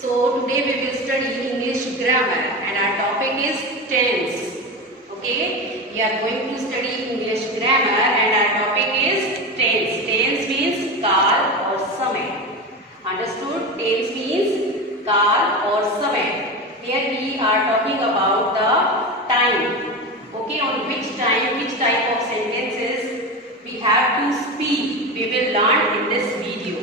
So today we will study English grammar and our topic is tense. Okay, we are going to study English grammar and our topic is tense. Tense means काल और समय. Understood? Tense means काल और समय. Here we are talking about the time. Okay, on which time, which type of sentences we have to speak. We will learn in this video.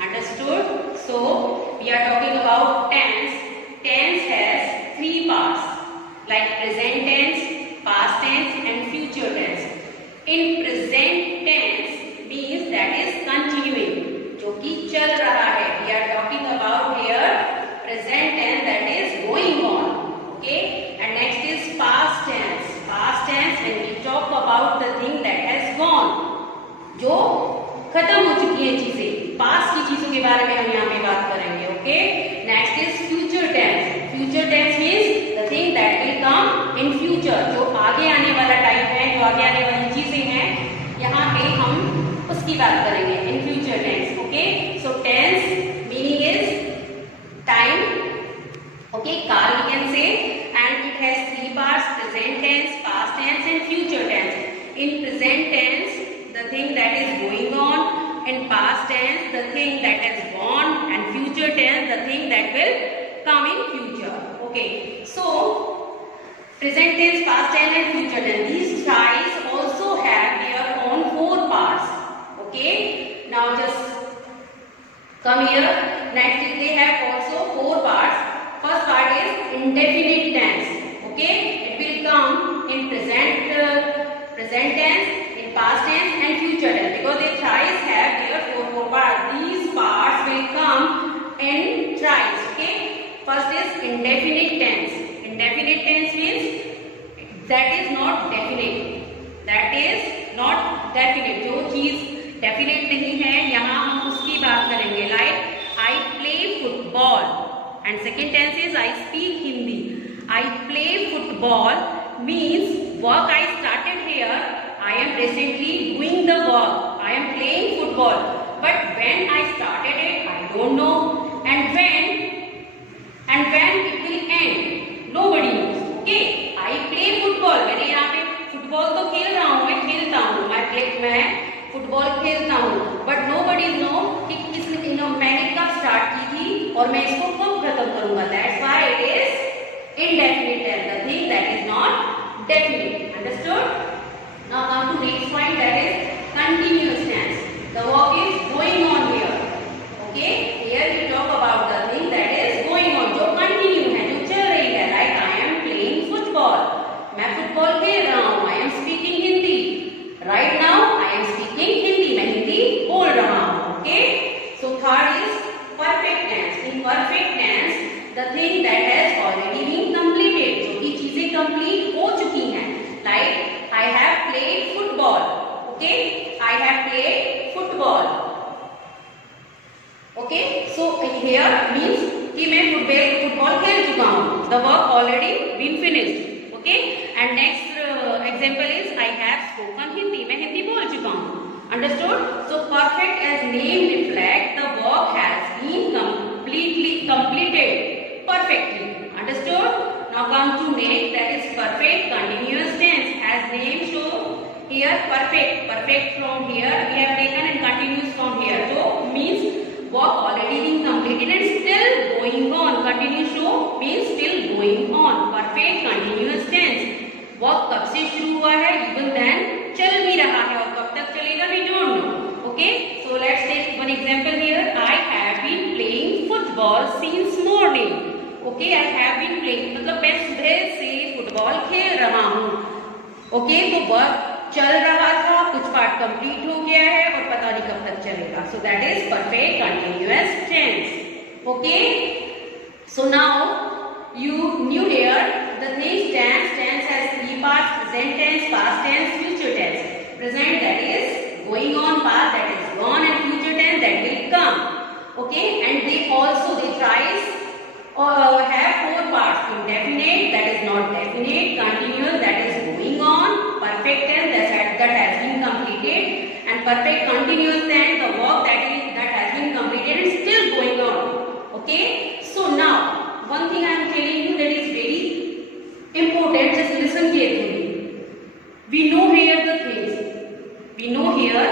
Understood? So we are talking about tense. Tense has three parts like present tense, past tense and future tense. In present tense means that is continuing, जो कि चल रहा है. We are talking about here present tense that is going on. Okay, and next is past tense. Past tense when we talk about the thing that has gone, जो खत्म हो चुकी है चीजें, पास्ट की चीजों के बारे में हम यहाँ पे बात करेंगे. Okay, next is future tense. Future tense means the thing that will come in future, जो आगे आने वाला टाइम है, जो आगे आने वाली चीजें हैं, यहाँ पे हम उसकी बात करेंगे in future tense. Okay, so tense meaning is time. Okay, काल we can say, and it has three parts: present tense, past tense and future tense. In present tense the thing that is going on, in past tense the thing that has gone, and future tense the thing that will come in future. Okay, so present tense, past tense and future tense, these thrice also have their own four parts. Okay, now just come here. Next they have also four parts. First part is indefinite tense. Okay, it will come in present tense, past tense and future tense, because they thrice have their four parts. These parts will come in thrice. Okay, first is indefinite tense. Indefinite tense means that is not definite. That is not definite. जो चीज definite नहीं है, यहाँ हम उसकी बात करेंगे. Like I play football, and second tense is I speak Hindi. I play football means work I started here. I am recently doing the work. I am playing football. But when I started it, I don't know. And when it will end, nobody knows. Okay, I play football. मैंने यहाँ पे football तो खेल रहा हूँ, मैं खेलता हूँ, मैं फुटबॉल खेलता हूँ. But nobody know कि मैंने कब स्टार्ट की थी और मैं इसको कब खत्म करूँगा. That's why it is indefinite tense. The thing that is not definite. Understood? Now come to next point, that is continuous tense. The work is going on here. Okay, here we talk about the thing that is going on, जो continue है, जो चल रही है. Like I am playing football. मैं football खेल रहा हूँ. I am speaking Hindi. Right now I am speaking Hindi. मैं हिंदी बोल रहा हूँ. Okay, so third is perfect tense. In perfect tense, the thing that has already been completed, जो कि चीजें complete हो चुकी हैं. Like I have played football. Okay, I have played football. Okay, so here means कि मैं football खेल चुका हूँ. The work already been finished. Okay, and next example is I have spoken Hindi. मैं हिंदी बोल चुका हूँ. Understood? So perfect as name reflect, the work has been completed perfectly. Understood? Now come to next, that is perfect continuous tense. As name show here, perfect from here we have taken and continuous from here. So means work already being completed and still going on. Continuous show means still going on. Perfect continuous tense. Work कब से शुरू हुआ है, even then चल भी रहा है, और कब तक चलेगा we don't know. Okay, so let's take one example here. I have been playing football since morning. Okay, I have been playing मतलब मैं सुबह से फुटबॉल खेल रहा हूँ. ओके, तो वर्क चल रहा था, कुछ पार्ट कंप्लीट हो गया है और पता नहीं कब तक चलेगा. So that is perfect continuous tense. Okay, so now you knew hear the next tense. Tense has three parts: present tense, past tense, future tense. Present that is going on, past that is gone, and future tense that will come. Okay, and they also they thrice have four parts: indefinite, that is not definite; continuous, that is going on; perfect tense, that has been completed; and perfect continuous tense, the work that has been completed and still going on. Okay, so now one thing I am telling you that is very important, just listen carefully. We know here the things, we know here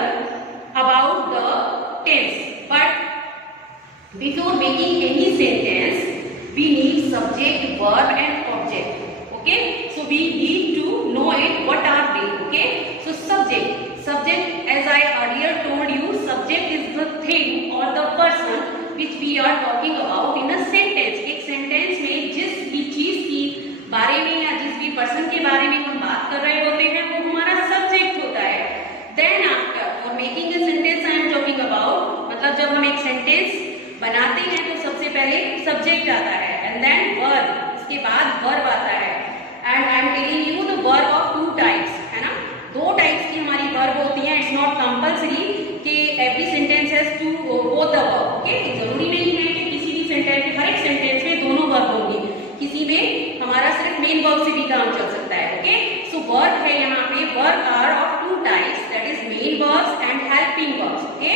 about the tense, but before making any sentence we need subject, verb and object. Okay, so we need to know it, what are they. Okay, so subject as I earlier told you, subject is the thing or the person which we are talking about in a sentence. एक sentence में जिस भी चीज की बारे में या जिस भी पर्सन के बारे में हम बात कर रहे होते हैं वो हमारा सब्जेक्ट होता है. Then after for making a sentence I am talking about, मतलब जब हम एक सेंटेंस बनाते हैं तो सबसे पहले सब्जेक्ट आता है एंड देन वर्ब, इसके बाद वर्ब आता है. And I am telling you the verb of two types, है ना, दो टाइप्स की हमारी वर्ब होती है. इट्स नॉट कंपल्सरी कि every sentence has to both the verb. Okay, जरूरी नहीं है कि किसी भी सेंटेंस में, हर एक सेंटेंस में दोनों वर्ब होंगी, किसी में हमारा सिर्फ मेन वर्ब से भी काम चल सकता है. ओके, सो वर्ब है यहाँ पे, verb are of two types, that is main verbs and helping verbs. Okay,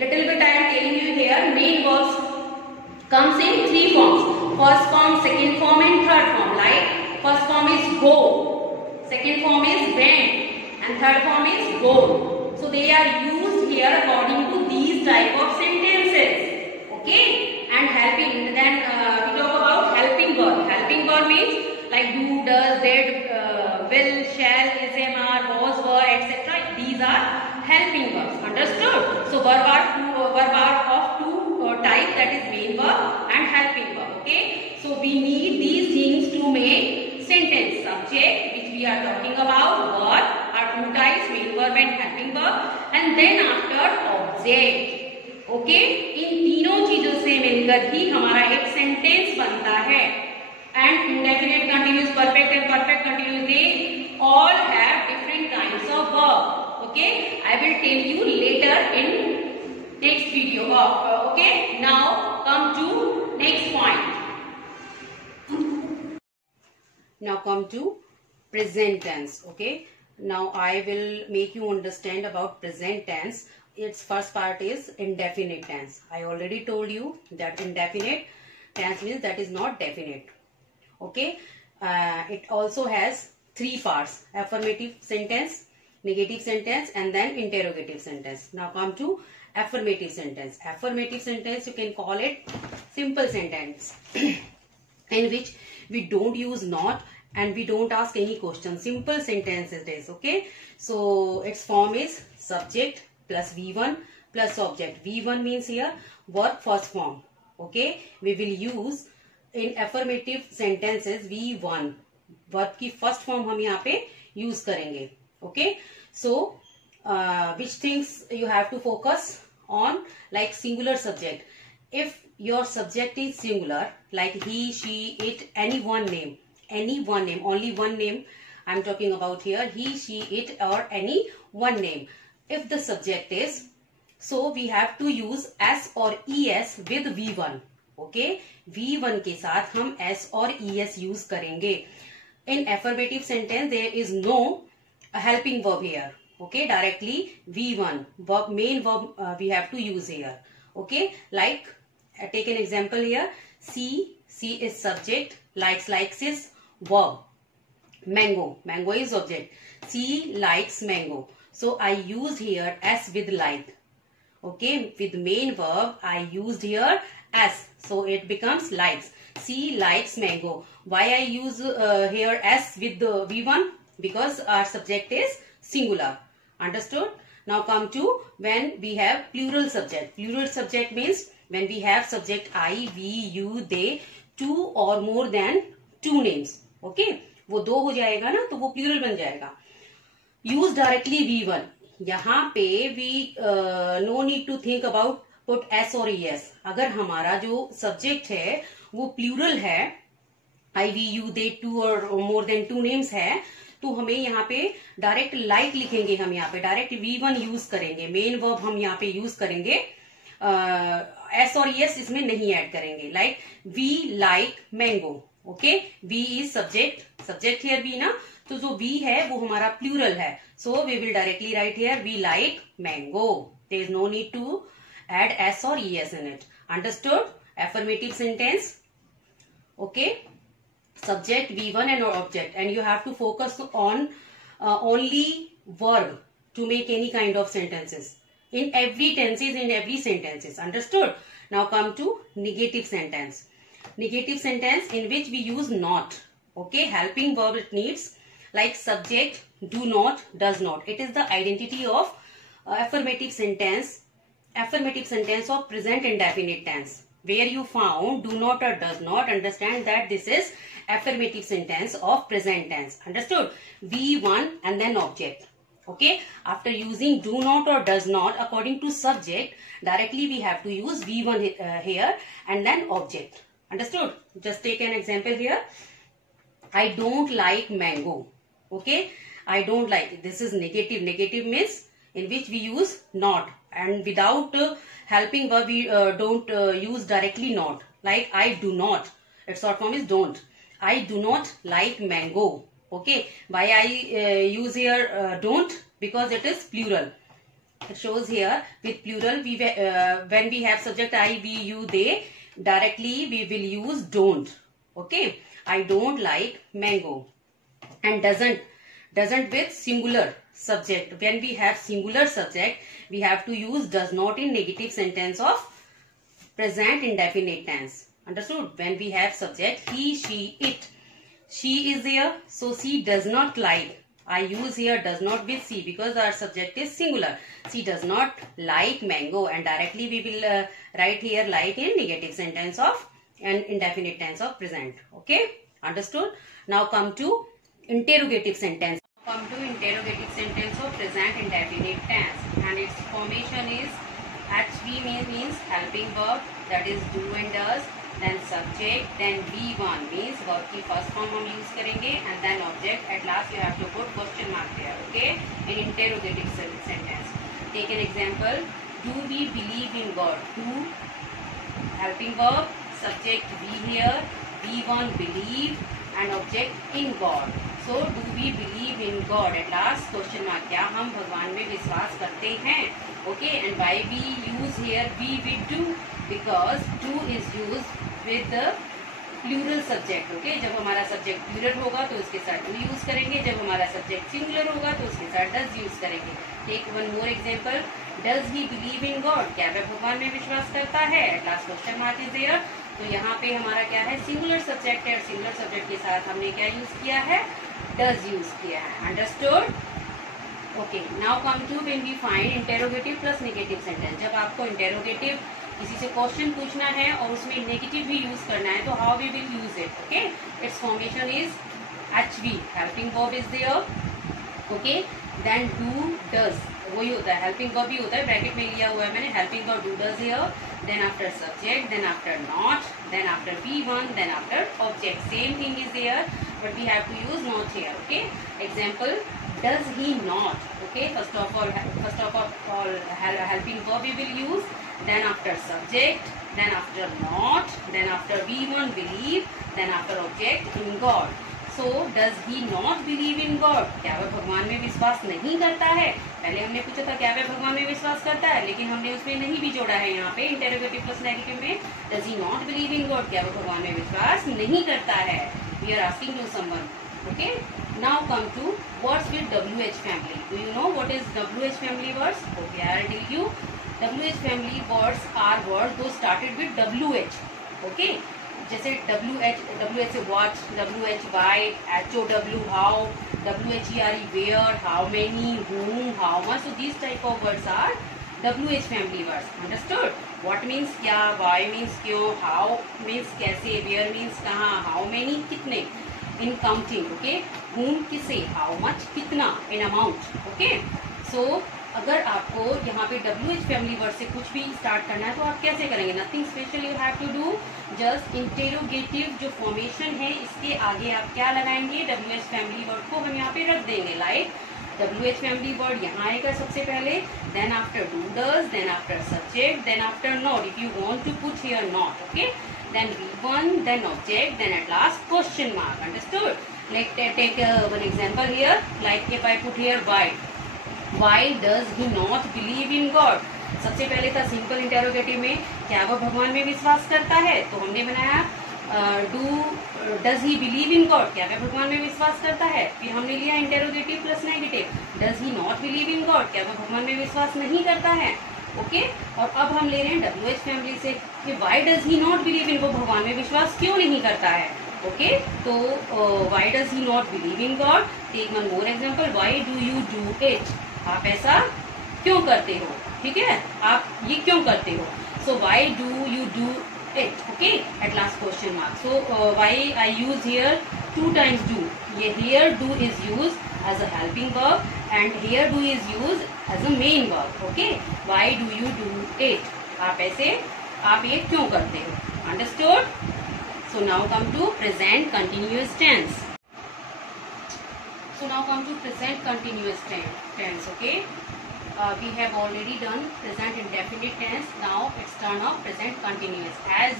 little bit I am telling you here. Main verbs comes in three forms, first form, second form and third form. Like first form is go, second form is went and third form is go. So they are used here according to these type of sentences. Okay, and helping, then we talk about helping verb. Helping verb means like do, does, did, will, shall, is, am, are, was, were, etc. These are helping verbs. Understood? So verb are of two type, that is main verb and helping verb. Okay, so we need these things to make sentence. Subject, which we are talking about, verb are two types, main verb and helping verb, and then after object. Okay, इन तीनों चीजों से मिलकर ही हमारा एक sentence बनता है. And indefinite continuous, perfect and perfect continuous, they all have different kinds of verb. Okay, I will tell you later in next video. Okay, now come to next point. Now come to present tense. Okay, now I will make you understand about present tense. Its first part is indefinite tense. I already told you that indefinite tense means that is not definite. Okay, it also has three parts: affirmative sentence, negative sentence and then interrogative sentence. Now come to affirmative sentence. Affirmative sentence, you can call it simple sentence in which we don't use not and we don't ask any question. Simple sentence it is. Okay, so its form is subject plus V1 plus object. V1 means here verb first form. Okay, we will use in affirmative sentences V1, verb की first form हम यहाँ पे use करेंगे. Okay, so which things you have to focus on, like singular subject. If your subject is singular, like he, she, it, any one name, only one name I am talking about here, he, she, it or any one name. If the subject is, so we have to use S or ES with V1. Okay, V1 के साथ हम S और ES use करेंगे. In affirmative sentence there is no helping verb here. Okay, directly V1 verb, main verb we have to use here. Okay, like take an example here. C is subject, likes is verb, mango is object, C likes mango, so I used here S with like. Okay, with main verb I used here S, so it becomes likes. C likes mango. Why I use here S with the V1? Because our subject is singular. Understood? Now come to when we have plural subject. Plural subject means when we have subject I, we, you, they, two or more than two names. Okay, वो दो हो जाएगा ना तो वो plural बन जाएगा. Use directly V1. यहाँ पे we no need to think about put S or ES. अगर हमारा जो subject है वो plural है, I, we, you, they, two or more than two names है, तो हमें यहाँ पे डायरेक्ट लाइक लिखेंगे. हम यहाँ पे डायरेक्ट V1 यूज करेंगे. मेन वर्ब हम यहाँ पे यूज करेंगे, S और ES इसमें नहीं ऐड करेंगे. Like we like mango. Okay, we is subject here we ना, तो जो वी है वो हमारा प्लूरल है, so we will directly write here we like mango. There is no need to add S or ES in it. Understood? Affirmative sentence. Okay, subject V1 and object, and you have to focus on only verb to make any kind of sentences in every tenses, in every sentences. Understood? Now come to negative sentence. Negative sentence in which we use not. Okay, helping verb it needs, like subject, do not, does not. It is the identity of affirmative sentence of present indefinite tense. Where you found do not or does not, understand that this is affirmative sentence of present tense. Understood? V1 and then object. Okay, after using do not or does not according to subject, directly we have to use V1 here and then object. Understood? Just take an example here. I don't like mango. Okay, I don't like. This is negative. Negative means in which we use not, and without helping verb we don't use directly not. Like I do not. Its short form is don't. I do not like mango. Okay, why I use here don't? Because it is plural. It shows here with plural. We when we have subject I, we, you, they, directly we will use don't. Okay, I don't like mango. And doesn't with singular subject. When we have singular subject, we have to use does not in negative sentence of present indefinite tense. Understood? When we have subject he, she, it. She is there, so she does not like. I use here does not with she because our subject is singular. She does not like mango, and directly we will write here like in negative sentence of an indefinite tense of present. Okay, understood? Now come to interrogative sentence. Come to interrogative sentence of present indefinite tense, and its formation is HV means helping verb, that is do and does. Then subject, then V1 means verb की first form हम use करेंगे, and then object. At last you have to put question mark there. Okay, in interrogative sentence. Take an example. Do we believe in God? Do, helping verb, subject be here, V1 believe, and object in God. So do we believe in God? At last question mark. क्या हम भगवान में विश्वास करते हैं? Okay, and why we use here we with do? Because do is used with the plural subject. Okay, जब हमारा subject plural होगा तो उसके साथ do use करेंगे, जब हमारा subject singular होगा तो उसके साथ does use करेंगे. Take one more example. Does he believe in God? क्या वह भगवान में विश्वास करता है? At last question mark is there. तो यहाँ पे हमारा क्या है? Singular subject है, और singular subject के साथ हमने क्या use किया है? Does use किया है. Understood? Okay, now come to when we find interrogative plus negative sentence. जब आपको interrogative किसी से क्वेश्चन पूछना है और उसमें नेगेटिव भी यूज करना है, तो how we will use it. Okay, it's formation is HV, helping verb is there. Okay, then do does, वही होता है, हेल्पिंग वर्ब भी होता है, ब्रैकेट में लिया हुआ है मैंने, helping verb do does here, then after subject, then after not, then after V1, then after object. Same thing is there, but we have to use not here. Okay, example, does he not. Okay, first of all helping verb we will use, then after subject, then after not, then after V1 believe, then after object in God. So does he not believe in God? क्या वह भगवान में विश्वास नहीं करता है? पहले हमने पूछा था क्या वह भगवान में विश्वास करता है, लेकिन हमने उसमें नहीं भी जोड़ा है. यहाँ पे इंटरोगेटिव प्लस नेगेटिव में does he not believe in God, क्या वह भगवान में विश्वास नहीं करता है. We are asking to someone. Okay, now come to words with WH family. Do you know what is WH family words? Okay, I will tell you. WH family words are words those started with WH. Okay, जैसे WH से watch, WH why, HOW how, WHERE where, how many, whom, how much. So these type of words are WH family words. Understood? What means क्या, why means क्यों, how means कैसे, where means कहाँ, how many कितने, in counting. Okay, whom किसे, how much कितना, in amount. Okay, so अगर आपको यहाँ पे WH फैमिली वर्ड से कुछ भी स्टार्ट करना है तो आप कैसे करेंगे? Nothing special you have to do, just interrogative जो फॉर्मेशन है इसके आगे आप क्या लगाएंगे? WH फैमिली वर्ड को हम यहाँ पे रख देंगे. लाइक WH फैमिली वर्ड यहाँ आएगा सबसे पहले, then after do does, then after subject, then after not if you want to put here not. Okay, then V1, then object, then at last question mark. Understood? Like take one example here. Like if I put here why does he not believe in God? सबसे पहले था simple interrogative में क्या वह भगवान में विश्वास करता है, तो हमने बनाया does he believe in God, क्या वह भगवान में विश्वास करता है। फिर हमने लिया interrogative plus negative, does he not believe in God, क्या वह भगवान में विश्वास नहीं करता है। ओके और अब हम ले रहे हैं WH फैमिली से कि Y does he not believe इन, वो भगवान में विश्वास क्यों नहीं करता है। ओके तो why does he not believe in God. Take one more example, why do you do it, आप ऐसा क्यों करते हो। ठीक है, आप ये क्यों करते हो। So why do you do it, okay, at last question mark. So why I use here 2 times do. ये here do is used as a helping verb and here do is used as a main verb. Okay, why do you do it, आप ये क्यों करते हो। Understood? So now come to present continuous tense. So now come to present continuous tense. Okay. We have already done present indefinite tense. Now it's turn of present continuous. As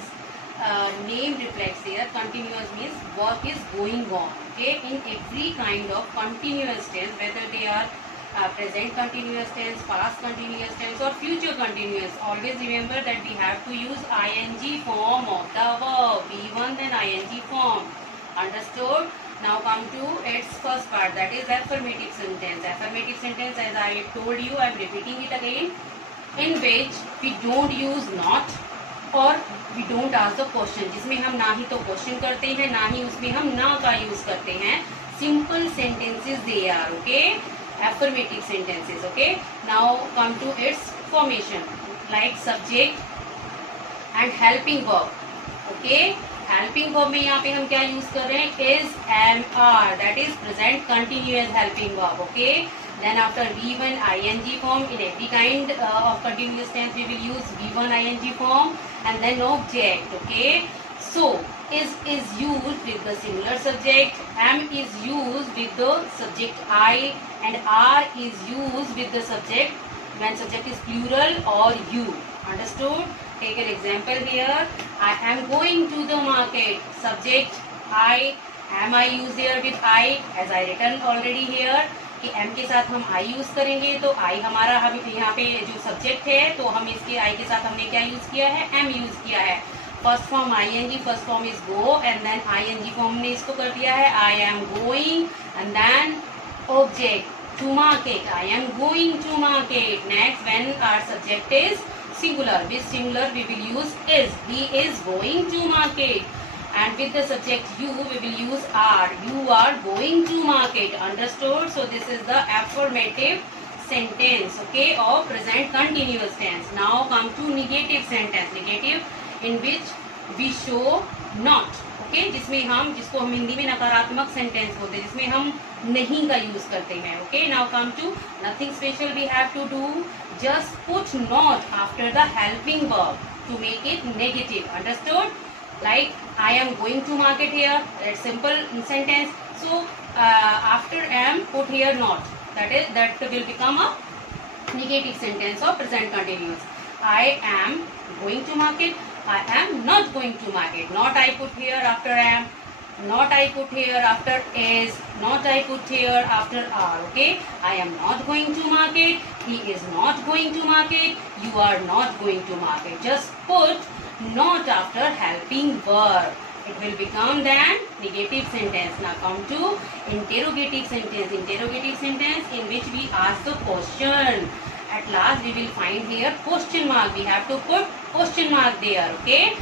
name reflects here, continuous means work is going on. Okay, in every kind of continuous tense, whether they are present continuous tense, past continuous tense, or future continuous, always remember that we have to use ing form of the verb. V1 then ing form. Understood? Now come to its first part, that is affirmative sentence. Affirmative sentence, as I told you, I am repeating it again, in which we don't use not or we don't ask the question, जिसमें हम ना ही तो question करते हैं ना ही उसमें हम ना का यूज करते हैं। Simple sentences they are, okay? Affirmative sentences, okay? Now come to its formation, like subject and helping verb, okay? Helping verb में यहाँ पे हम क्या यूज कर रहे हैं, is, am, are, that is present continuous helping verb. Okay then after V1 ing form, in every kind of continuous tense we will use V1 ing form and then object. Okay, so is used with the singular subject, am is used with the subject I, and R is used with the subject when subject is plural or you. Understood? Take an example here. I am going to the market. Subject I, am I used here with I, as I written already here कि am के साथ हम I use करेंगे तो I हमारा हम यहाँ पे जो सब्जेक्ट है तो हम इसके I के साथ हमने क्या यूज किया है, am यूज किया है। First form ing, first form is go and then ing form ने इसको कर दिया है I am going and then object to market, I am going to market. Next, when our subject is singular, with singular we will use is, he is going to market, and with the subject you we will use are, you are going to market. Understood? So this is the affirmative sentence, okay, of present continuous tense. Now come to negative sentence, negative in which we show not, okay, जिसमें हम, जिसको हम हिंदी में नकारात्मक sentence बोलते हैं, जिसमें हम नहीं का यूज करते हैं। Okay now come to nothing special we have to do, just put not after the helping verb to make it negative. Understood? Like I am going to market here, that's simple sentence. So after am put here not, that will become a negative sentence of present continuous. I am going to market, I am not going to market. Not I put here after am, not I put here after is, not I put here after are. Okay, I am not going to market, he is not going to market, you are not going to market. Just put not after helping verb, it will become then negative sentence. Now come to interrogative sentence. Interrogative sentence in which we ask the question. At last we will find here question mark, we have to put question mark there. Okay,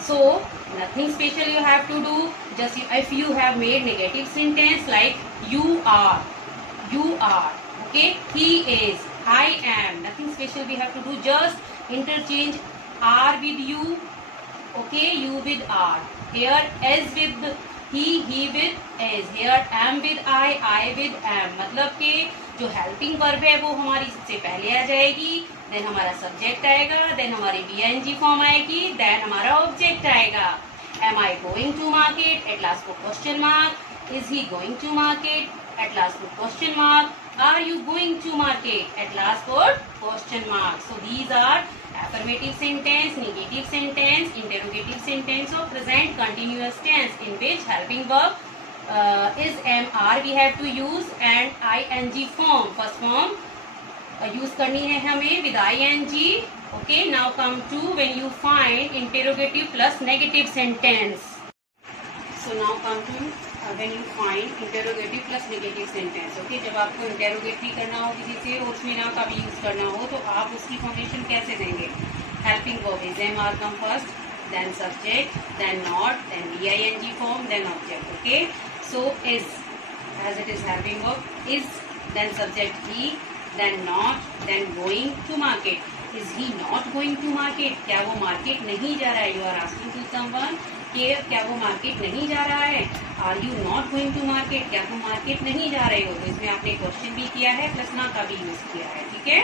so nothing special you have to do, just if you have made negative sentence like you are, okay, he is, I am, nothing special we have to do, just interchange are with you, okay, you with are, here as with he with as, here am with I with am. मतलब कि जो helping verb है वो हमारी सबसे पहले आ जाएगी, then हमारा सब्जेक्ट आएगा, देन हमारी ing फॉर्म आएगी, देन हमारा ऑब्जेक्ट आएगा। Am I going to market? At last put question mark. Is he going to market? At last put question mark. Are you going to market? At last put question mark. So these are affirmative sentence, negative sentence, interrogative sentence of present continuous tense in which helping verb is am, are we have to use and ing form. First form use करनी है हमें with ing. Okay, now come to when you find interrogative plus negative sentence. So now come to when you find interrogative plus negative sentence. Okay, जब आपको interrogatory करना हो किसी से और उसमें ना का भी यूज करना हो तो आप उसकी फॉर्मेशन कैसे देंगे? Helping verb is am are come first, then subject, then not, then ing form, then object. Okay, so is, as it is helping verb, is, then subject he, then not, then going to market. Is he not going to market? क्या वो market नहीं जा रहा है? You are asking to someone कि क्या वो market नहीं जा रहा है? Are you not going to market? क्या तुम मार्केट नहीं जा रहे हो? तो इसमें आपने क्वेश्चन भी किया है प्लस ना का भी यूज किया है. ठीक है.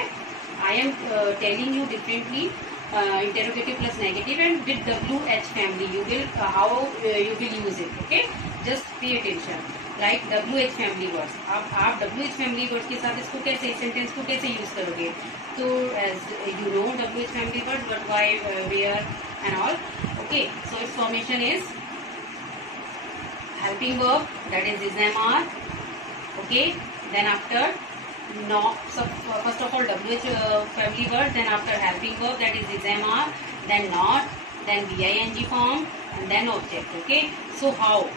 I am telling you differently interrogative plus negative and with WH family you will how you will use it. Okay, just pay attention. Like WH family words. आप WH family words के साथ इसको कैसे sentence को कैसे use करोगे? तो as you know WH family words, but why, where and all. Okay, so its formation is helping verb, that is am are. Okay, then after not, so first of all WH family word, then after helping verb, that is am are, then not, then ing form, and then object. Okay, so how?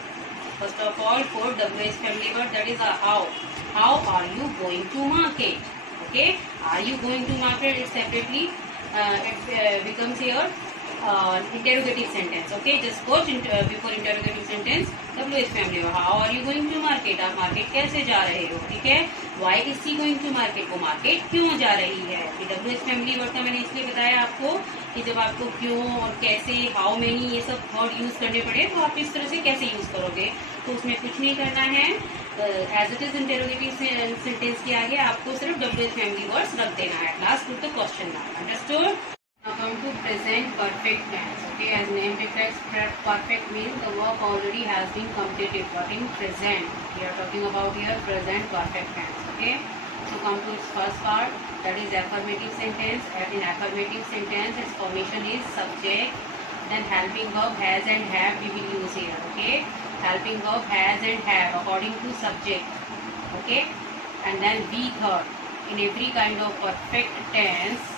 First of all, for WH family word, that is how. How are you going to market? Okay, are you going to market? It separately it becomes here interrogative sentence. Okay, just watch before interrogative sentence WH family word. How are you going to market? आप market कैसे जा रहे हो? ठीक है. Why is she going to market? वो market क्यों जा रही है? कि WH family word का मैंने इसलिए बताया आपको कि जब आपको क्यों और कैसे, हाउ मेनी, ये सब वर्ड यूज करने पड़े तो आप इस तरह से कैसे यूज करोगे. तो उसमें कुछ नहीं करना है. As it is interrogative sentence के आगे आपको सिर्फ WH family words रख देना है. Last put the question mark. Understood. Now come to present perfect tense. Okay, as name reflects, perfect means the work already has been completed. But in present, we are talking about here present perfect tense. Okay, so come to its first part, that is affirmative sentence. In affirmative sentence, its formation is subject, then helping verb has and have we will use here. Okay, helping verb has and have according to subject. Okay, and then be third. In every kind of perfect tense.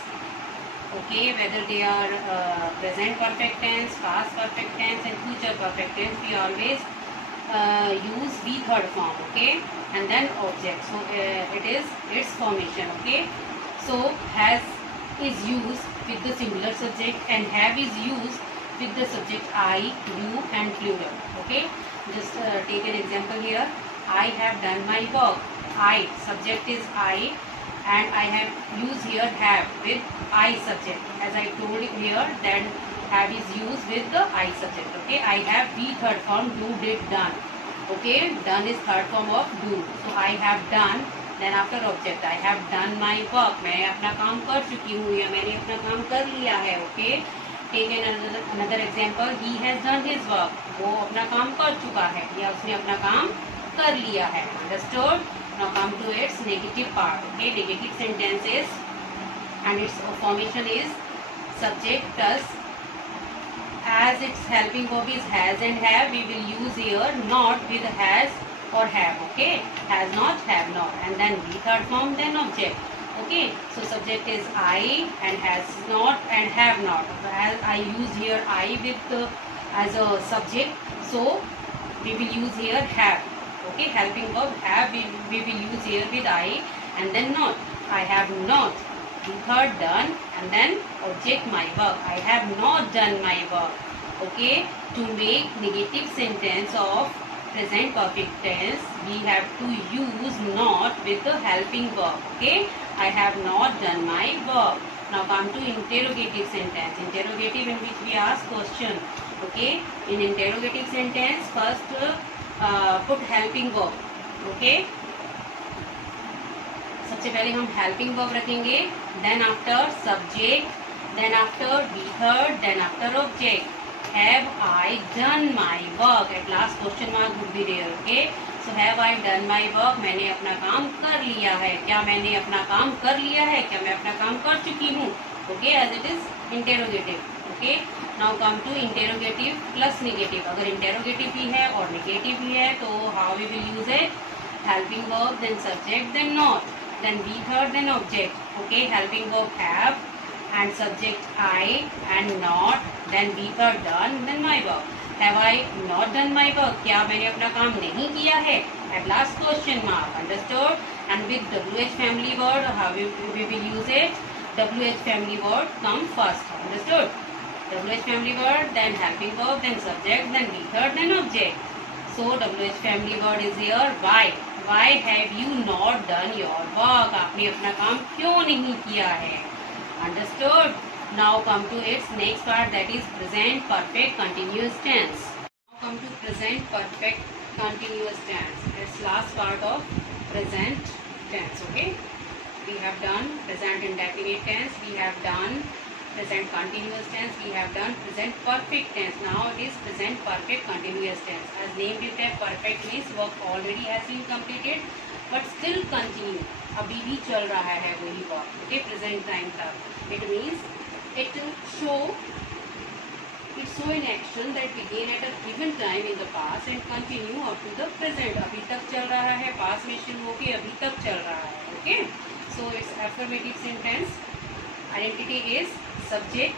Okay, whether they are present perfect tense, past perfect tense and future perfect tense, we always use be third form. Okay, and then object. So it is its formation. Okay, so has is used with the singular subject and have is used with the subject I, you and plural. Okay, just take an example here. I have done my work. I, subject is I, and I have used here have with I subject. As I told you here, then have is used with the I subject. Okay, I have be third form, do, did, done. Okay, done is third form of do. So I have done, then after object I have done my work. मैं अपना काम कर चुकी हूँ या मैंने अपना काम कर लिया है. Okay, take another example. He has done his work. वो अपना काम कर चुका है या उसने अपना काम कर लिया है. Understood? Now come to its negative part. Okay, negative sentences and its formation is subject plus. As its helping verb is has and have, we will use here not with has or have. Okay, has not, have not, and then be third form, then object. Okay, so subject is I and has not and have not. As I use here I with as a subject, so we will use here have. Okay, helping verb have we will use here with I and then not. I have not. Third done and then object my work. I have not done my work. Okay, to make negative sentence of present perfect tense, we have to use not with the helping verb. Okay, I have not done my work. Now come to interrogative sentence. Interrogative in which we ask question. Okay, in interrogative sentence first put helping verb. Okay, सबसे पहले हम helping verb रखेंगे, then after subject, then after be third, then after object. Have I done my work? At last question mark would be there. Okay, so have I done my work? मैंने अपना काम कर लिया है. क्या मैंने अपना काम कर लिया है? क्या मैं अपना काम कर चुकी हूँ? Okay, as it is interrogative. Okay, now come to interrogative plus negative. अगर interrogative भी है और negative भी है तो how we will use it? Helping verb, then subject, then not, then be third, then object. Okay, helping verb have and subject I and not, then be third done, then my verb. Have I not done my work? क्या मैंने अपना काम नहीं किया है? At last question mark. Understood? And with WH family word, how we will use it? WH family word come first. Understood? WH family word, then helping verb, then subject, then be third, then object. So WH family word is here. Why? Why have you not done your work? आपने अपना काम क्यों नहीं किया है? Understood? Now come to its next part, that is present perfect continuous tense. Now come to present perfect continuous tense. It's last part of present tense. Okay, we have done present indefinite tense, we have done present continuous tense, we have done present perfect tense. Now it is present perfect continuous tense. As name given, perfect means work already has been completed but still continue. अभी भी चल रहा है वही work. Okay, present time तक. It means it show in action that began at a given time in the past and continue up to the present. अभी तक चल रहा है, past में शुरू होके अभी तक चल रहा है. Okay, so it's affirmative sentence. Identity is subject,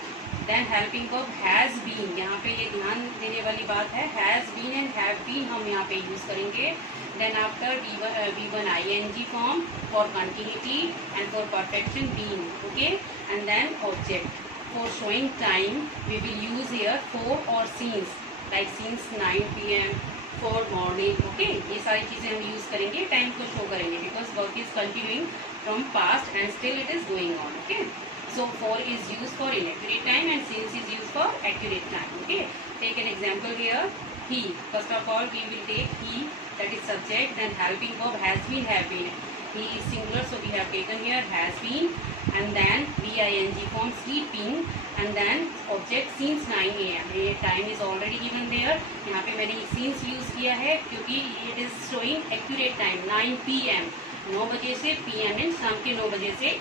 then helping verb has been. यहाँ पे ये ध्यान देने वाली बात है, has been and have been हम यहाँ पे यूज करेंगे. Then after V1 ing form for continuity and for perfection been. Okay, and then object. For showing time we will use here for or since, like since 9 PM, for morning. Okay, ये सारी चीजें हम use करेंगे, time को show करेंगे, because work is continuing from past and still it is going on. Okay, so for is used for inaccurate time and since is used for accurate time. Okay, take an example here. He, first of all we will take he, that is subject, then helping verb has been, have been. He is singular, so we have taken here has been, and then VING form sleeping, and then object since 9 AM. ये time is already given there. यहाँ पे मैंने since use किया है क्योंकि it is showing accurate time 9 PM. 9 बजे से PM means शाम के 9 बजे से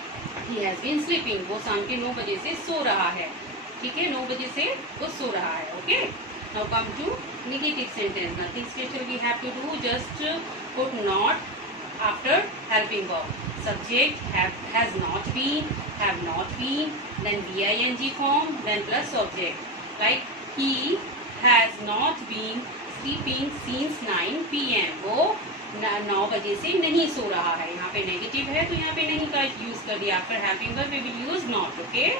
he has been sleeping. वो शाम के 9 बजे से सो रहा है. ठीक है, 9 बजे से वो सो रहा है. Okay. Now come to negative sentence. Nothing special we have to do. Just put not after helping verb. Subject has not been, have not been, then VING form, then plus object. Like he has not been sleeping since 9 PM. वो 9 बजे से नहीं सो रहा है. यहाँ पे negative है तो यहाँ पे नहीं का यूज कर दिया. After helping verb we will use not. Okay.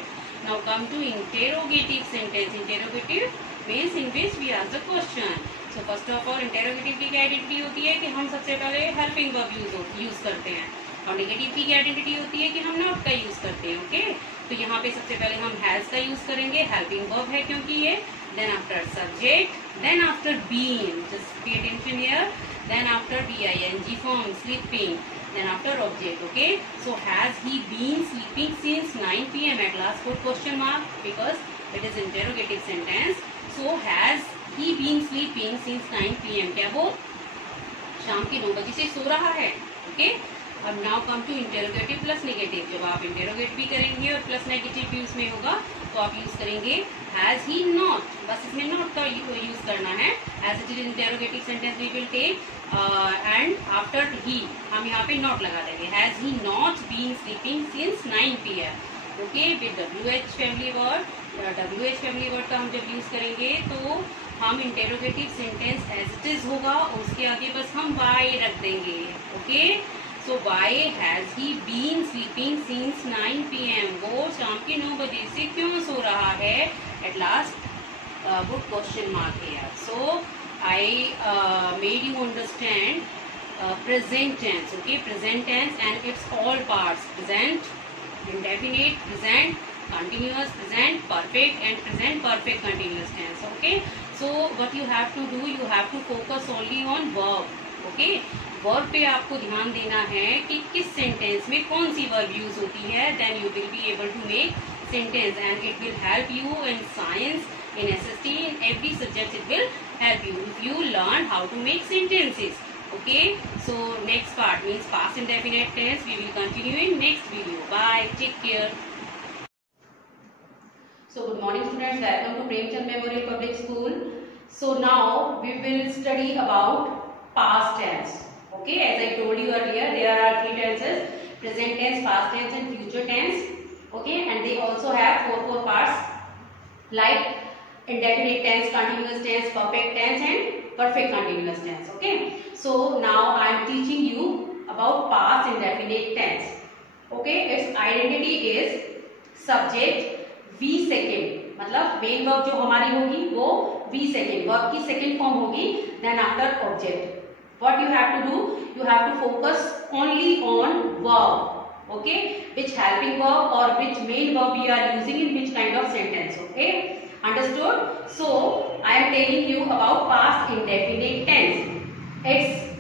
Now come to interrogative sentence. Interrogative means in which we ask the question. So first of all interrogative की क्या आइडेंटिटी होती है कि हम सबसे पहले helping verb यूज करते हैं, और नेगेटिव की क्या आइडेंटिटी होती है कि हम not का यूज करते हैं. ओके, तो यहाँ पे सबसे पहले हम has का यूज करेंगे, helping verb है क्योंकि ये, then after subject, then after been, just pay attention here, then after VING form sleeping, then after object. Okay, so has he been sleeping since 9 PM? At last put question mark because it is interrogative sentence. So has he been sleeping since 9 PM? क्या वो शाम के 9 बजे से सो रहा है. Okay, अब now come to interrogative plus negative. जब आप इंटेरोगेट भी करेंगे और प्लस नेगेटिव भी उसमें होगा तो आप यूज करेंगे हैज ही नॉट. बस इसमें नॉट का यूज करना है. As it is interrogative sentence we will take and after he हम यहाँ पे नॉट लगा देंगे. Has he not been sleeping since 9 PM. Okay, with WH family word. WH family word का हम जब यूज करेंगे तो हम interrogative sentence as it is होगा, उसके आगे बस हम वाई रख देंगे. Okay, so why has he been sleeping since 9 PM. वो शाम के 9 बजे से क्यों सो रहा है. At last put question mark here. So I made you understand present tense. Okay, present tense and its all parts: present, indefinite, present, continuous, present perfect, and present perfect continuous tense. Okay, so what you have to do, you have to focus only on verb. Okay, verb पे आपको ध्यान देना है कि किस sentence में कौन सी verb use होती है. Then you will be able to make sentence and it will help you in science, in SST, in every subject it will help you if you learn how to make sentences. Okay, so next part means past indefinite tense. We will continue in next video. Bye, take care. So good morning students, welcome to Premchand Memorial Public School. So now we will study about past tense. Okay, as I told you earlier, there are 3 tenses: present tense, past tense and future tense. Okay, and they also have 4 parts like indefinite tense, continuous tense, perfect tense and perfect continuous tense. Okay, so now I am teaching you about past indefinite tense. Okay, its identity is subject v second, मतलब main verb जो हमारी होगी वो v second, verb की second form होगी, then after object. What you have to do, you have to focus only on verb. Okay, which helping verb or which main verb we are using in which kind of sentence. Okay, understood? So I am telling you about past indefinite tense. Its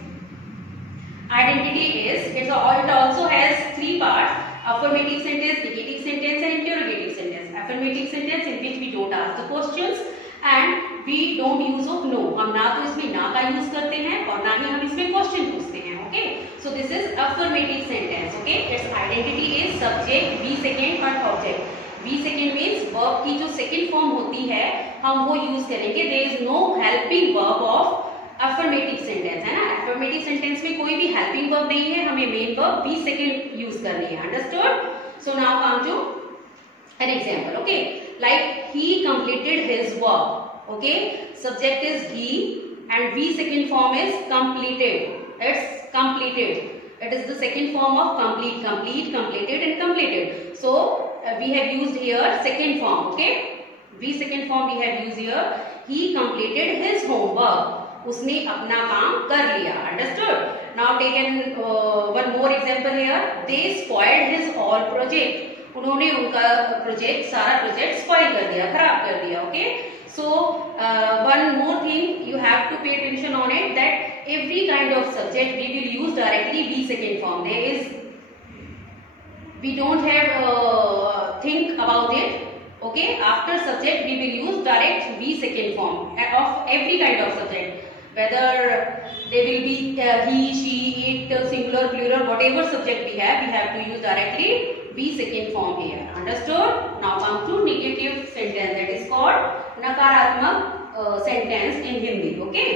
identity is, it also has three parts: affirmative sentence, negative sentence and interrogative sentence. Affirmative sentence in which we don't ask the questions and we don't use of no. हम ना तो इसमें ना का use करते हैं और ना ही हम इसमें क्वेश्चन पूछते हैं. Okay, so this is affirmative sentence. Okay, its identity is subject v second and object. v second means verb की जो second form होती है हम वो यूज करेंगे. There is no helping verb of affirmative sentence, है ना. affirmative sentence में कोई भी helping verb नहीं है, हमें main verb v second use करनी है. Understood? So now come to an example. Okay, like he completed his work. Okay, subject is he and v second form is completed. It's completed. It is the second form of complete, complete, completed and completed. So we have used here second form. Okay, v second form we have used here. He completed his homework. उसने अपना काम कर लिया. Understood? Now take one more example here. They spoiled his all project. उन्होंने उनका project, सारा project spoil कर दिया, खराब कर दिया. Okay, so one more thing you have to pay attention on it, that every kind of subject we will use directly v second form. There is, we don't have think about it. Okay, after subject we will use direct v second form of every kind of subject, whether they will be he, she, it, singular, plural, whatever subject we have to use directly v second form here. Understood? Now come to negative sentence, that is called nakaratmak sentence in Hindi. Okay,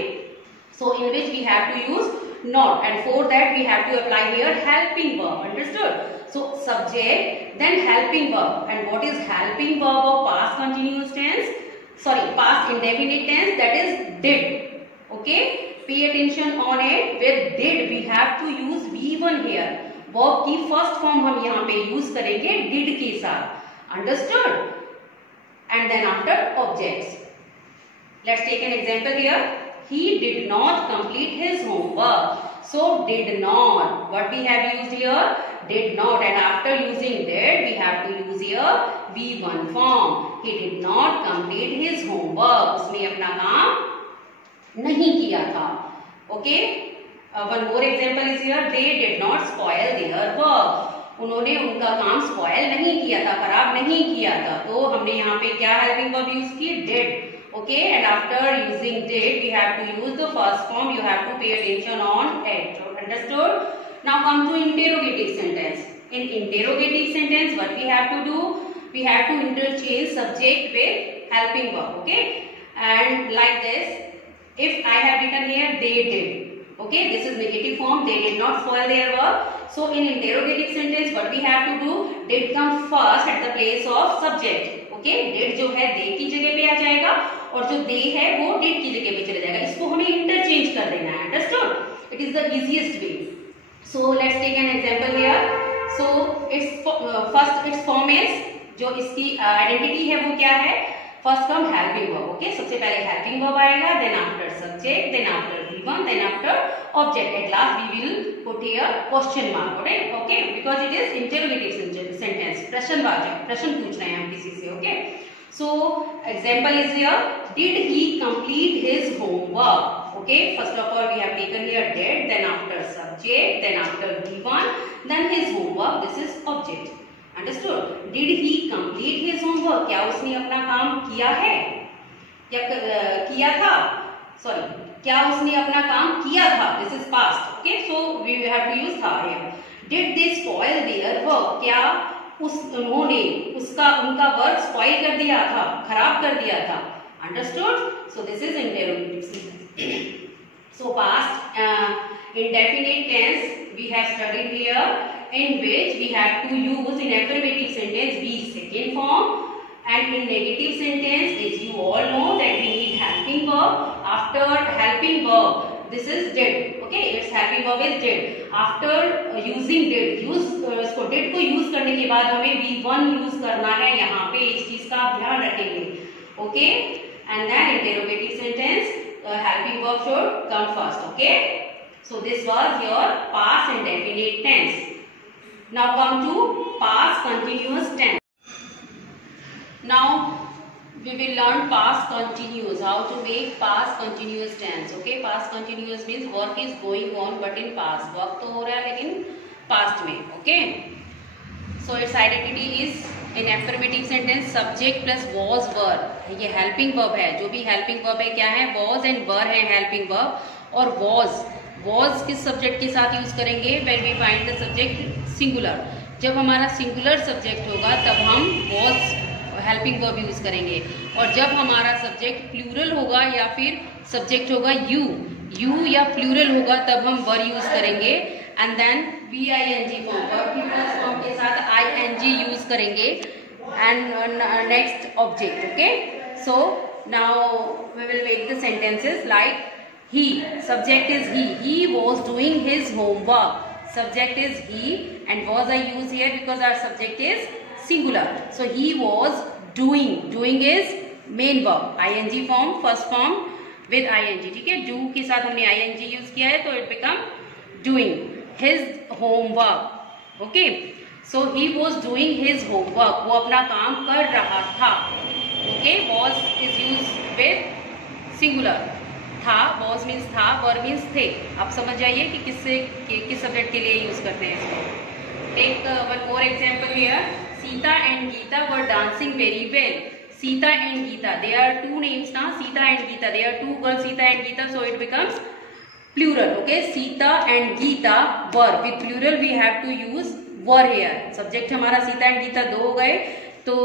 so in which we have to use not, and for that we have to apply here helping verb. Understood? So subject then helping verb. And what is helping verb of past continuous tense, sorry, past indefinite tense? That is did. Okay, pay attention on it. With did we have to use v1 here. Verb की first form हम यहाँ पे use करेंगे did के साथ. Understood? And then after objects. Let's take an example here. He did not complete his homework. So did not. What we have used here? Did not. And after using did, we have to use here v1 form. He did not complete his homework. उसने अपना काम नहीं किया था. Okay? One more example is here. They did not spoil their work. उन्होंने उनका काम spoil नहीं किया था, खराब नहीं किया था. तो हमने यहाँ पे क्या हेल्पिंग वर्ब यूज की? did. Okay, and after using did we have to use the first form. You have to pay attention on it. Understood? Now come to interrogative sentence. In interrogative sentence what we have to do? We have to interchange subject with helping verb. Okay, and like this, if I have written here they did. Okay, this is negative form. They did not spoil their work. So in interrogative sentence what we have to do? Did come first at the place of subject. Okay, did जो है they की जगह पे आ जाएगा और जो they है वो did की जगह पे चले जाएगा. इसको हमें interchange कर देना है. Understood? It is the easiest way. So let's take an example here. So its first its form is, जो इसकी identity है वो क्या है? First come helping verb. Okay, सबसे पहले helping verb आएगा, then after subject, then after v1, then after object. At last we will put here question mark. Okay, because it is interrogative sentence. प्रश्नवाचक, प्रश्न पूछ रहे हैं हम किसी से. Okay, so example is here. Did he complete his homework? Okay, first of all we have taken here did, then after subject, then after v1, then his homework. This is object. Understood? Did he complete his homework? क्या उसने अपना काम किया है या किया था? Sorry, क्या उसने अपना काम किया था? This is past. Okay, so we have to use था here. Did they spoil their work? क्या उन्होंने उनका वर्क स्पॉइल कर दिया था, खराब कर दिया था? Understood? So this is interrogative sentence. So past indefinite tense we have studied here, in which we have to use in affirmative sentence v second form, And in negative sentence, as you all know that we need helping verb. After helping verb, this is did. Okay, its helping verb is did. After using did, इसको did को use करने के बाद हमें V1 use करना है यहाँ पे, इस चीज का आप ध्यान रखेंगे. Okay, and then interrogative sentence, helping verb should come first. Okay, so this was your past indefinite tense. Now come to past continuous tense. Now we will learn past continuous, how to make past continuous tense. Okay, past continuous means work is going on but in past. work तो हो रहा है लेकिन past में. Okay, so its identity is in affirmative sentence subject plus was were. ये helping verb है, जो भी helping verb है क्या है, was and were है helping verb. और was किस subject के साथ use करेंगे, when we find the subject singular. जब हमारा singular subject होगा तब हम was हेल्पिंग वर्ब यूज करेंगे. और जब हमारा सब्जेक्ट प्लूरल होगा या फिर सब्जेक्ट होगा यू या प्लूरल होगा तब हम वर यूज करेंगे. And then VING form, verb की फर्स्ट फॉर्म के साथ ING यूज करेंगे and next object. Okay, so now we will make the sentences like he, subject is he was doing his homework. Subject is he and was I use here because our subject is singular. So he was doing is main verb, ING form, first form with ING. ठीक है, do के साथ हमने ING use किया है तो it become doing his homework. Okay, so he was doing his homework, वो अपना काम कर रहा था. Okay, was is used with singular. था, was means था, were means थे. आप समझ जाइए कि किस सब्जेक्ट के लिए यूज करते हैं इसको. Take one more example here. Sita and Geeta were dancing very well. Sita and Geeta, they are two names now. Sita and Geeta, they are two girls. Sita and Geeta, so it becomes plural. Okay, Sita and Geeta were. With plural we have to use were here. Subject हमारा Sita and Geeta दो हो गए तो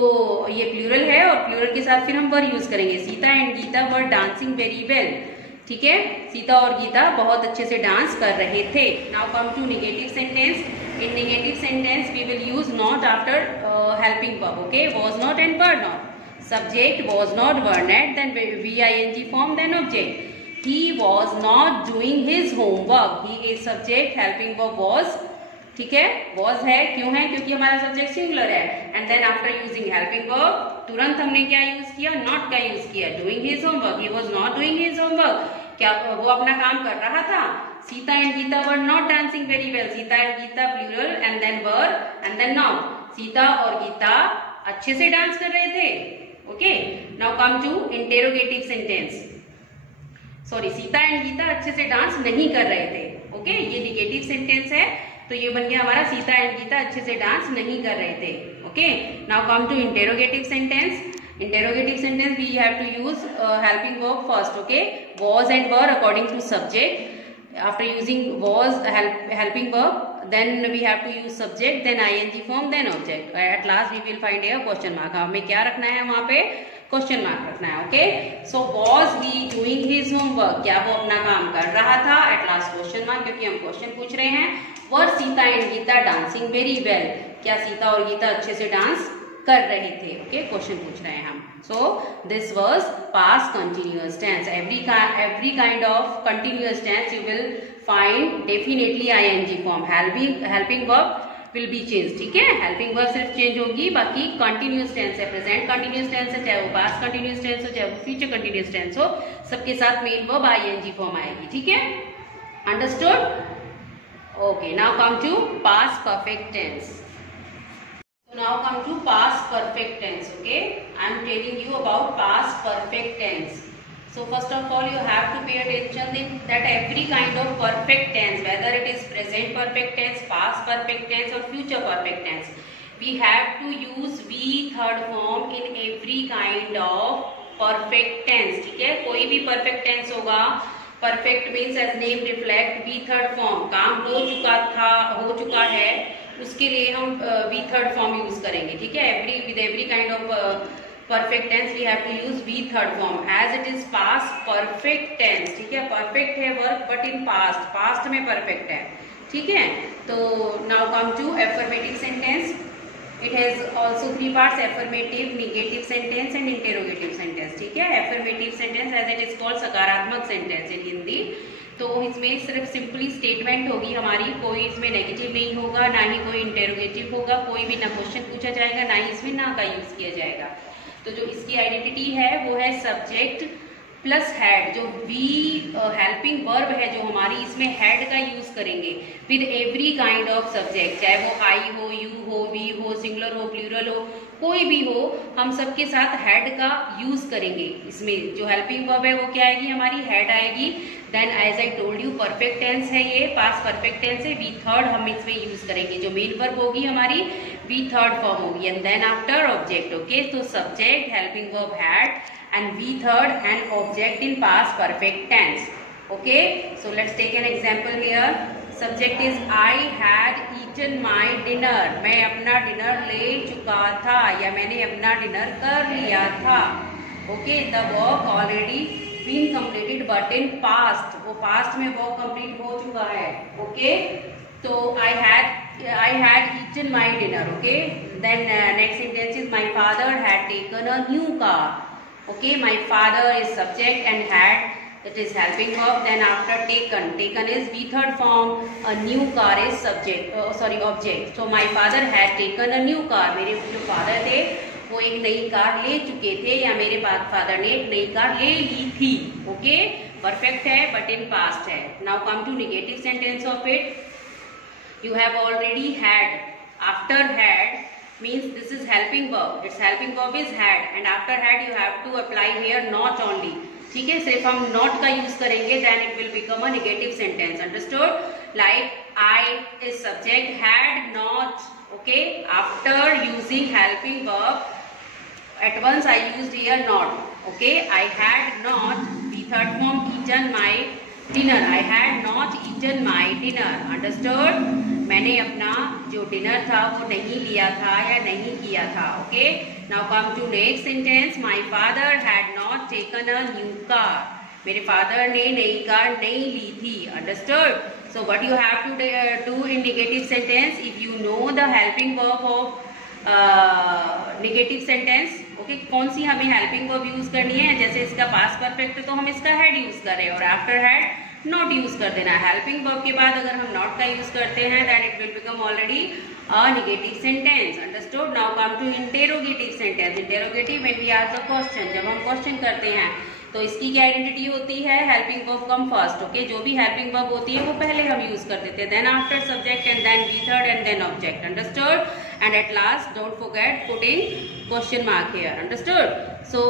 ये plural है और plural के साथ फिर हम were यूज करेंगे. Sita and Geeta were dancing very well. ठीक है, सीता और गीता बहुत अच्छे से डांस कर रहे थे. Now come to negative sentence. In negative sentence we will use not after helping verb. Okay, was not and were not. Subject was not, were not, then VING form, then object. He was not doing his homework. He is subject, helping verb was. ठीक है, was है, क्यों है, क्योंकि हमारा subject singular है. And then after using helping verb तुरंत हमने क्या यूज किया, नॉट का यूज किया. Doing his homework, he was not doing his homework. क्या वो अपना काम कर रहा था. Sita and Gita were not dancing very well. Sita and Gita plural and then were and then noun. Sita और गीता अच्छे से डांस कर रहे थे. Okay, now come to interrogative sentence. Sorry, Sita and Gita अच्छे से डांस नहीं कर रहे थे. ओके, ये निगेटिव सेंटेंस है तो ये बन गया हमारा सीता एंड गीता अच्छे से डांस नहीं कर रहे थे. Okay, now come to interrogative sentence. Interrogative sentence we have to use helping verb first. Okay, was and were according to subject. After using was helping verb, then we have to use subject, then ING form, then object. At last we will find a question mark. हमें क्या रखना है वहाँ पे, question mark रखना है. Okay, so was he doing his homework, क्या वो अपना काम कर रहा था. एट लास्ट क्वेश्चन मार्क, क्योंकि हम क्वेश्चन पूछ रहे हैं. Were Sita and Gita dancing very well, क्या सीता और गीता अच्छे से डांस कर रहे थे. ओके, क्वेश्चन पूछ रहे हैं हम. So this was past continuous tense. Every kind of continuous tense you will find definitely ING form. Helping verb will be change. ठीक है, हेल्पिंग वर्ब सिर्फ चेंज होगी, बाकी कंटिन्यूअस टेंस है, प्रेजेंट कंटिन्यूअस टेंस है, चाहे वो पास्ट कंटिन्यूअस टेंस हो चाहे वो फ्यूचर कंटिन्यूअस टेंस हो, सबके साथ मेन वर्ब ING फॉर्म आएगी. ठीक है, understood. Okay, now come to past perfect tense. Now come to past perfect tense. Okay, I am telling you about past perfect tense. So first of all you have to pay attention that every kind of perfect tense, whether it is present perfect tense, past perfect tense or future perfect tense, we have to use V third form in every kind of perfect tense. ठीक है, कोई भी perfect tense होगा, perfect means as name reflect V third form, काम हो चुका है उसके लिए हम V third form यूज करेंगे. ठीक है, with every kind of perfect tense we have to use V third form. As it is past perfect tense, ठीक है, perfect है वर्ब but in past में perfect है. ठीक है, तो now come to affirmative sentence. It has also 3 parts, affirmative, negative sentence and interrogative sentence. ठीक है, affirmative sentence as it is called सकारात्मक सेंटेंस इन हिंदी। तो इसमें सिर्फ सिंपली स्टेटमेंट होगी हमारी, कोई इसमें नेगेटिव नहीं होगा, ना ही कोई इंटेरोगेटिव होगा, कोई भी ना क्वेश्चन पूछा जाएगा, ना ही इसमें ना का यूज किया जाएगा। तो जो इसकी आइडेंटिटी है वो है सब्जेक्ट प्लस हेड। जो वी हेल्पिंग वर्ब है जो हमारी, इसमें हेड का यूज करेंगे with every kind of subject, चाहे वो आई हो, यू हो, वी हो, सिंगुलर हो, प्लूरल हो, कोई भी हो, हम सबके साथ हेड का यूज करेंगे। इसमें जो हेल्पिंग वर्ब है वो क्या आएगी हमारी, हेड आएगी। Then as I told you perfect tense है ये, पास्ट परफेक्ट टेंस है, वी थर्ड हम इसमें यूज करेंगे। जो मेन वर्ब होगी हमारी वी थर्ड फॉर्म होगी and then after object. Okay, तो subject, helping verb had and we third and object in past perfect tense. Okay, so let's take an example here. Subject is I had eaten my dinner. मैं अपना dinner ले चुका था या मैंने अपना dinner कर लिया था। Okay, the work already been completed but in past, वो past में work complete हो चुका है। Okay, तो I had eaten my dinner. Okay, then next sentence is my father had taken a new car. Okay, my father is subject and had it is helping verb. Then after taken is V third form, a new car is subject, object. So my father had taken a new car. मेरे जो father थे वो एक नई car ले चुके थे या मेरे फादर ने एक नई कार ले ली थी। ओके, परफेक्ट है बट इन पास्ट है। Now come to negative sentence of it. You have already had. After had means this is helping verb. Its helping verb is had and after had you have to apply here not only. ठीक है, सिर्फ हम not का use करेंगे then it will become a negative sentence. Understood? Like I is subject, had not. Okay, after using helping verb at once I used here not. Okay, I had not, the third form, eaten my dinner. I had not eaten my dinner. Understood? मैंने अपना जो dinner था वो नहीं लिया था या नहीं किया था। Okay, now come to next sentence. My father had not taken a new car. मेरे फादर ने नई कार नहीं ली थी। Understood? So what you have to do in negative sentence, if you know the helping verb of negative sentence. Okay, कौन सी हमें helping verb use करनी है, जैसे इसका पास्ट परफेक्ट है तो हम इसका हैड यूज कर रहे हैं और आफ्टर हैड नॉट यूज कर देना है। हेल्पिंग वर्ब के बाद अगर हम नॉट का यूज करते हैं then it will become already a negative sentence. Understood? Now come to interrogative sentence. Interrogative when we ask the question, जब हम क्वेश्चन करते हैं तो इसकी क्या आइडेंटिटी होती है, helping verb come first. Okay, जो भी हेल्पिंग वर्ब होती है वो पहले हम यूज कर देते हैं, then after subject and then V third and then object. Understood? And at last don't forget putting question mark here. Understood? So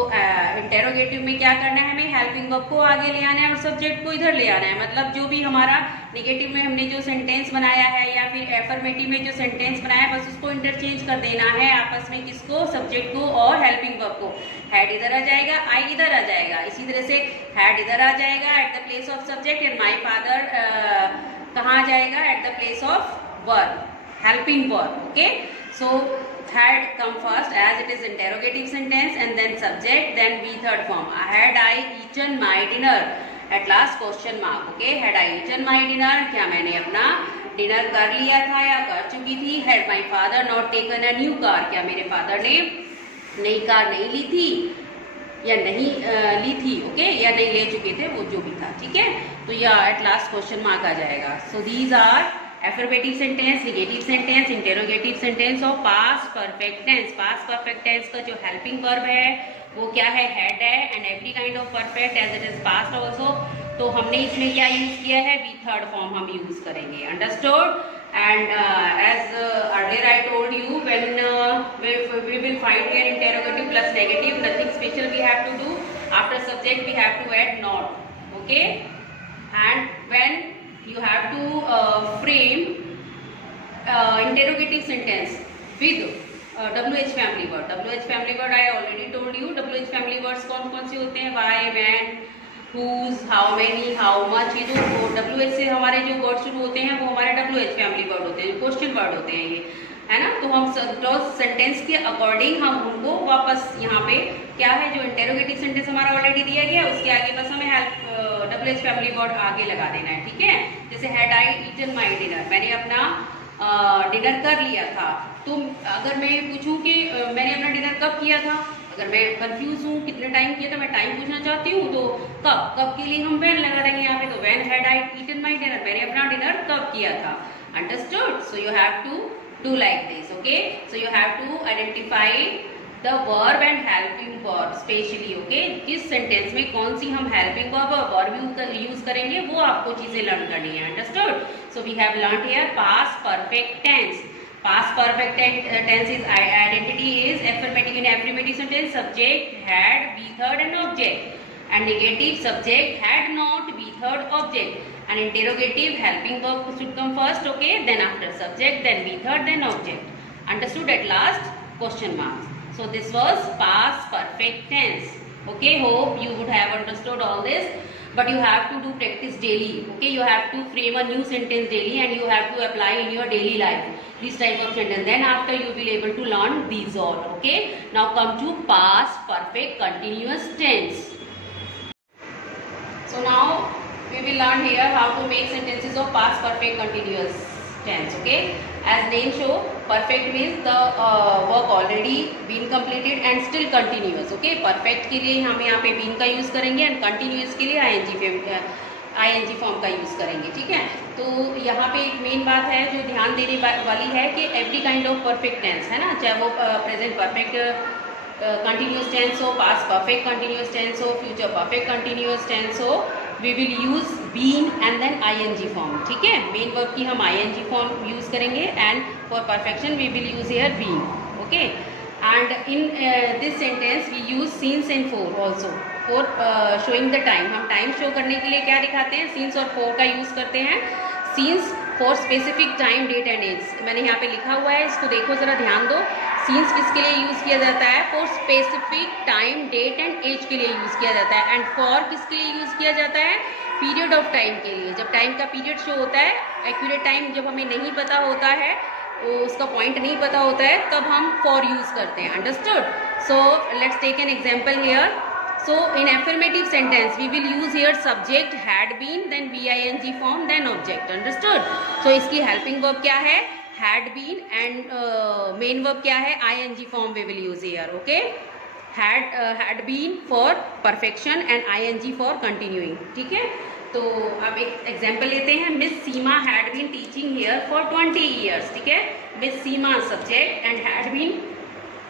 interrogative में क्या करना है, हमें हेल्पिंग वर्ब को आगे ले आना है और सब्जेक्ट को इधर ले आना है। मतलब जो भी हमारा नेगेटिव में हमने जो सेंटेंस बनाया है या फिर एफर्मेटिव में जो सेंटेंस बनाया है बस उसको इंटरचेंज कर देना है आपस में, किसको, सब्जेक्ट को और हेल्पिंग वर्ब को। हैड इधर आ जाएगा, आई इधर आ जाएगा, इसी तरह से हैड इधर आ जाएगा at the place of subject and my father कहाँ आ जाएगा, at the place of verb, helping verb. Okay, so had come first as it is interrogative sentence and then subject then we third form. Had I eaten my dinner? At last question mark. Okay, had I eaten my dinner? क्या मैंने अपना dinner कर लिया था या कर चुकी थी। Had my father not taken a new car? क्या मेरे फादर ने नई कार नहीं ली थी या नहीं ली थी। ओके, या नहीं ले चुके थे, वो जो भी था। ठीक है, तो यह एट लास्ट क्वेश्चन मार्क आ जाएगा। So these are affirmative sentence, negative sentence, interrogative sentence और past perfect tense. Past perfect tense का जो हेल्पिंग वर्ब है वो क्या है, हेड है and every kind of perfect as it is past also. तो हमने इसमें क्या यूज किया है, वी थर्ड फॉर्म हम यूज करेंगे। Understood? And as earlier I told you when we will find here interrogative plus negative, nothing special we have to do. After subject we have to add not. Okay, and when you have to frame interrogative sentence with WH family word. WH family word I already told you. WH family words कौन कौन से होते हैं, why, when, whose, how many, how much। ये जो WH से हमारे जो वर्ड शुरू होते हैं वो हमारे WH family word होते हैं, क्वेश्चन वर्ड होते हैं ये, है ना। तो हम सेंटेंस के अकॉर्डिंग हम उनको वापस यहाँ पे क्या है, जो इंटेरोगेटिव सेंटेंस हमारा ऑलरेडी दिया गया उसके आगे बस हमें WH फैमिली वर्ड आगे लगा देना है। ठीक है, जैसे had I eaten my dinner, मैंने अपना डिनर कर लिया था। तो अगर मैं पूछूं कि मैंने अपना डिनर कब किया था, अगर मैं कंफ्यूज हूँ कितने टाइम किया था, मैं टाइम पूछना चाहती हूँ, तो कब के लिए हम व्हेन लगा देंगे यहाँ पे। तो when had I eaten my dinner, मैंने अपना डिनर कब किया था। Understood? So you have to do like this. Okay, so you have to identify the verb and helping verb specially. Okay, किस सेंटेंस में कौन सी हम हेल्पिंग वर्ब और वर्ब यूज करेंगे, वो आपको चीजें लर्न करनी है। Understood? So we have learned here past perfect tense. Past perfect tense is identity is affirmative. In affirmative sentence, subject had, be third and object, and negative subject had not, be third object, and interrogative helping verb should come first. Okay, then after subject, then be third, then object. Understood at last? Question marks. So this was past perfect tense. Okay, hope you would have understood all this. But you have to do practice daily. Okay, you have to frame a new sentence daily and you have to apply in your daily life this type of sentence. Then after you will be able to learn these all. Okay, now come to past perfect continuous tense. So now we will learn here how to make sentences of past perfect continuous tense. Okay, as name show, perfect means the work already been completed and still continuous. Okay, perfect के लिए हम यहाँ पे been का use करेंगे and continuous के लिए ing form का यूज करेंगे. ठीक है, तो यहाँ पे एक मेन बात है जो ध्यान देने वाली है कि every kind of perfect tense है ना, चाहे वो प्रेजेंट परफेक्ट कंटिन्यूस टेंस हो, पास्ट परफेक्ट कंटिन्यूस टेंस हो, फ्यूचर परफेक्ट कंटिन्यूस टेंस हो, we will use been and then ing form. ठीक है, मेन वर्ब की हम ing फॉर्म यूज करेंगे and for perfection we will use here been. Okay, and in this sentence we use since and for also for showing the time. हम time show करने के लिए क्या दिखाते हैं, सीन्स और फोर का यूज करते हैं. Since for specific time, date and age. मैंने यहाँ पे लिखा हुआ है, इसको देखो जरा ध्यान दो. सीन्स किसके लिए यूज किया जाता है, for specific time, date and age के लिए यूज किया जाता है. एंड फॉर किसके लिए यूज किया जाता है, पीरियड ऑफ टाइम के लिए. जब टाइम का पीरियड शो होता है, एक्यूरेट टाइम जब हमें नहीं पता होता है, उसका पॉइंट नहीं पता होता है, तब हम फॉर यूज करते हैं. Understood? So let's take an example here. So in affirmative sentence we will use here subject had been, then ing form, then object. Understood? So इसकी helping verb क्या है, had been, and main verb क्या है, ing form we will use here. Okay? Had been for perfection and ing for continuing. ठीक है, तो अब एक एग्जाम्पल लेते हैं. Miss Seema had been teaching here for 20 years. ठीक है, miss Seema subject and had been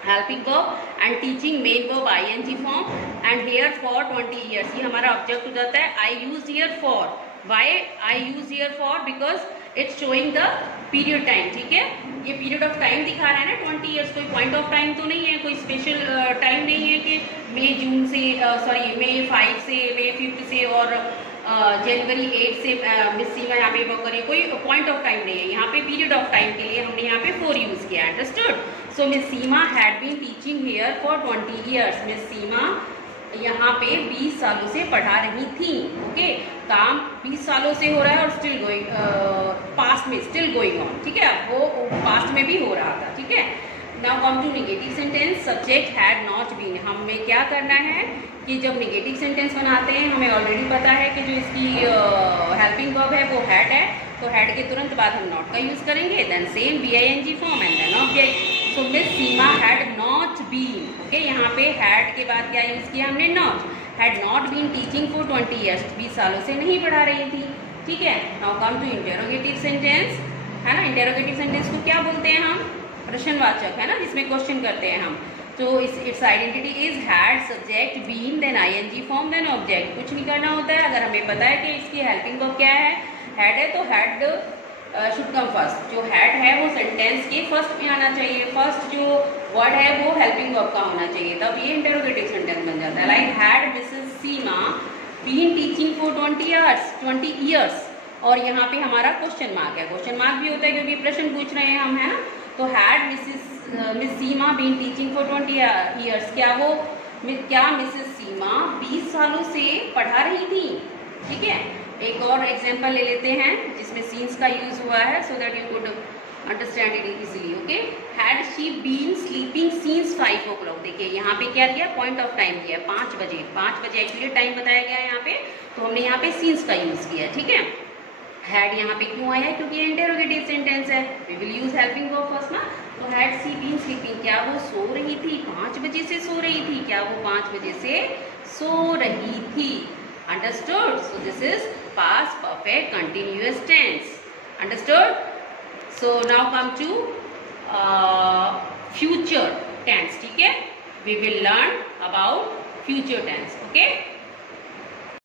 helping verb and teaching main verb ing form and here for 20 years. ये हमारा ऑब्जेक्ट हो जाता है. I use here for. Why I use here for, because it's showing the period time. ठीक है, ये period of time दिखा रहा है ना 20 years. कोई पॉइंट ऑफ टाइम तो नहीं है, कोई स्पेशल टाइम नहीं है कि मई 5 से, मई 5 से और जनवरी 8 से मिस सीमा यहाँ पे वर्क करिए. कोई पॉइंट ऑफ टाइम नहीं है, यहाँ पे पीरियड ऑफ टाइम के लिए हमने यहाँ पे फॉर यूज किया. Understood? So miss Seema had been teaching here for 20 years. Miss Seema यहाँ पे 20 सालों से पढ़ा रही थी. ओके, काम 20 सालों से हो रहा है और स्टिल गोइंग, पास्ट में स्टिल गोइंग ऑन. ठीक है, वो पास्ट में भी हो रहा था. ठीक है, now come to negative sentence. Subject had not been. हमें क्या करना है कि जब नेगेटिव सेंटेंस बनाते हैं, हमें ऑलरेडी पता है कि जो इसकी हेल्पिंग वर्ब है वो हैड है, तो हैड के तुरंत बाद हम नॉट का यूज करेंगे. Then same ing form and then object. So miss Seema had not been. Okay, यहाँ पे हैड के बाद क्या यूज किया हमने, not. Had not been teaching for 20 years. 20 सालों से नहीं पढ़ा रही थी. ठीक है, now come to interrogative sentence. है ना, इंटेरोगेटिव सेंटेंस को क्या बोलते हैं हम, प्रश्नवाचक है ना, जिसमें क्वेश्चन करते हैं हम. तो its identity is had subject been then ing form then object. कुछ नहीं करना होता है. अगर हमें पता है कि इसकी हेल्पिंग वर्ब क्या है, हैड है, तो हैड शुड कम फर्स्ट. जो हैड है वो सेंटेंस के फर्स्ट में आना चाहिए. फर्स्ट जो वर्ड है वो हेल्पिंग वर्ब का होना चाहिए, तब ये इंटेरोगेटिव सेंटेंस बन जाता है. Like had Mrs Seema been teaching for 20 years. और यहाँ पे हमारा क्वेश्चन मार्क है. क्वेश्चन मार्क भी होता है क्योंकि प्रश्न पूछ रहे हैं हम, है ना. तो had miss Seema been teaching for 20 years. क्या मिसेस सीमा 20 सालों से पढ़ा रही थी. ठीक है, एक और एग्जांपल ले लेते हैं जिसमें सीन्स का यूज हुआ है, so that you could understand it easily. Okay, had she been sleeping since 5 o'clock. देखिए यहाँ पे क्या दिया, पॉइंट ऑफ टाइम दिया 5 बजे. 5 बजे एक्चुअली टाइम बताया गया है यहाँ पे, तो हमने यहाँ पे सीन्स का यूज किया. ठीक है, हैड यहाँ पे क्यों आया है, क्योंकि ये इंटेरोगेटिव सेंटेंस है. We will use helping verb first ना. तो हैड सी बीन स्लीपिंग, क्या वो सो रही थी? 5 बजे से सो रही थी, क्या वो 5 बजे से सो रही थी? Understood? So this is past perfect continuous tense. Understood? So now come to future tense. ठीक है, we will learn about future tense. Okay.